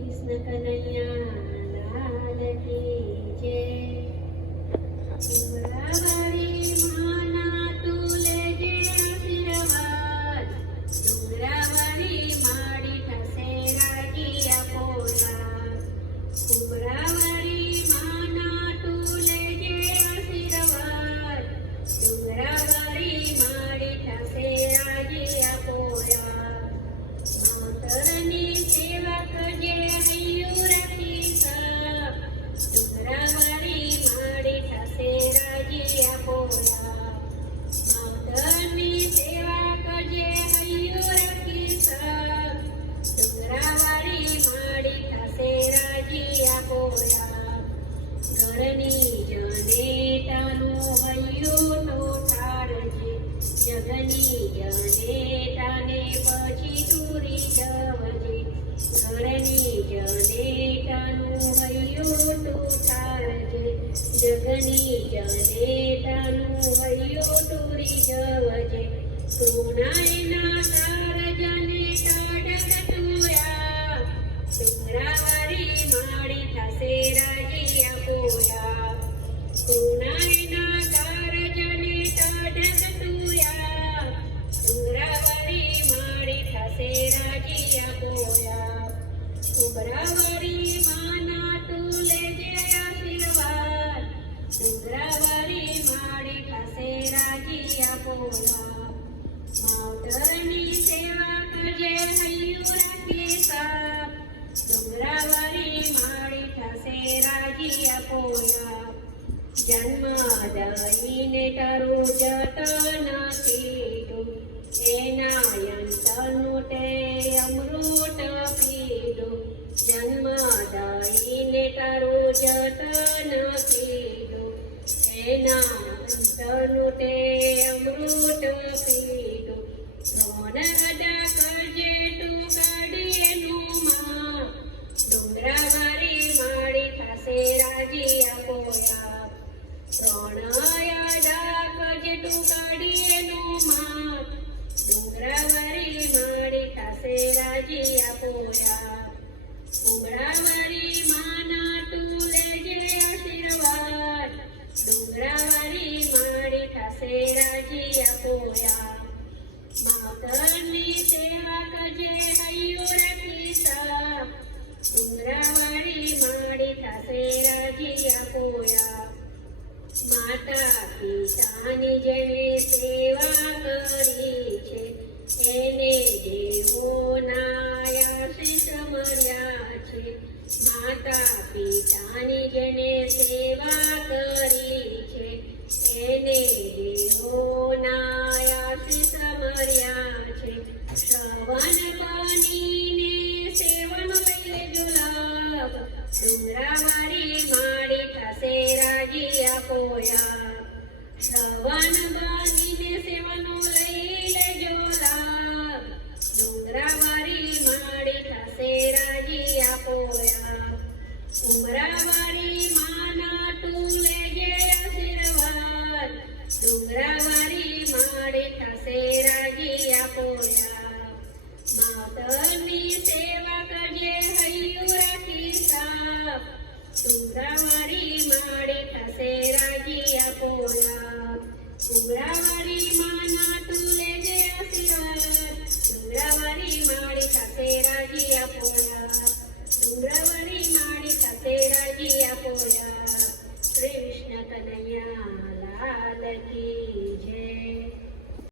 કૃષ્ણ કનૈયા લાલ કી જય. ડુંગરાવાળી માના તું લેજે આશીર્વાદ, ડુંગરાવાળી માડી થશે રાજી આપોરા. ડુંગરાવાળી માના તું લેજે આશીર્વાદ, ડુંગરાવાળી માડી થશે રાજી આપોરા. માતરની સેવા કરજે હૈયું રાખી સા, ડુંગરાવાળી માડી થશે રાજી આપોરા. માતરની સેવા કરજે હૈયું રાખી સા, ડુંગરાવાળી માડી થશે રાજી આપોરા. ઘરની જનેતાનું હૈયું તો ઠારજે, જગની જનેતાને પછી તુરી જવજે. ઘરની જનેતાનું હૈયું તું ઠારજે, જગની જનેતાનું હૈયું તુરી જવજે. સોનાઈના કારજને ટાઢક તુયા, ડુંગરાવાળી માડી થશે રાજી આપોરા. સોનાઈના કારજને ટાઢક તુયા, ડુંગરાવાળી માડી થશે રાજી આપોરા. ડુંગરાવાળી માના તું લેજે આશીર્વાદ, ડુંગરાવાળી માડી થશે રાજી આપોરા. માવતરની સેવા કરજે હૈયું રાખી સાપ, ડુંગરાવાળી માડી થશે રાજી આપોરા. જન્મદયીને તારું જતન કીધું, એના યંતરનું તે અમૃત પીધું. જન્મદયીને તારું જતન કીધું, એના અંતરનું તે અમૃત પીધું. ધોન અદા કરજે તું કાઢી એનું માં, ડુંગરાવાળી માડી થશે રાજી આપોરા. ત્રણય અદા કરજે તું કાઢી એનું માં, ડુંગરાવાળી માડી થશે રાજી આપોરા. ડુંગરાવાળી માના તું લેજે આશીર્વાદ, ડુંગરાવાળી માડી થશે રાજી આપોરા. માતરની સેવા કરજે હૈયું રાખી સા, ડુંગરાવાળી માડી થશે રાજી આપોરા. માતા પિતાની જેને સેવા કરી છે, એને દેવોના આશીષ મળ્યા છે. માતા પિતાની જેને સેવા કરી છે, એને દેવોના આશીષ મળ્યા છે. શ્રવણ બનીને સેવન લઈ લેજો લાભ, ડુંગરાવાળી માડી થશે રાજી આપોરા. શ્રવણ બનીને સેવનો લઈ લેજો લાભ, ડુંગરાવાળી માડી થશે રાજી આપોરા. ડુંગરાવાળી માના તું લેજે આશીર્વાદ, ડુંગરાવાળી માડી થશે રાજી આપોરા. માતરની સેવા કરજે હૈયું રાખી સાપ, ડુંગરાવાળી માડી થશે રાજી આપોરા. ડુંગરાવાળી માના તું લેજે આશીર્વાદ, ડુંગરાવાળી માડી થશે રાજી આપોરા. ડુંગરાવાળી માડી થશે રાજી આપોરા. શ્રી કૃષ્ણ કનૈયા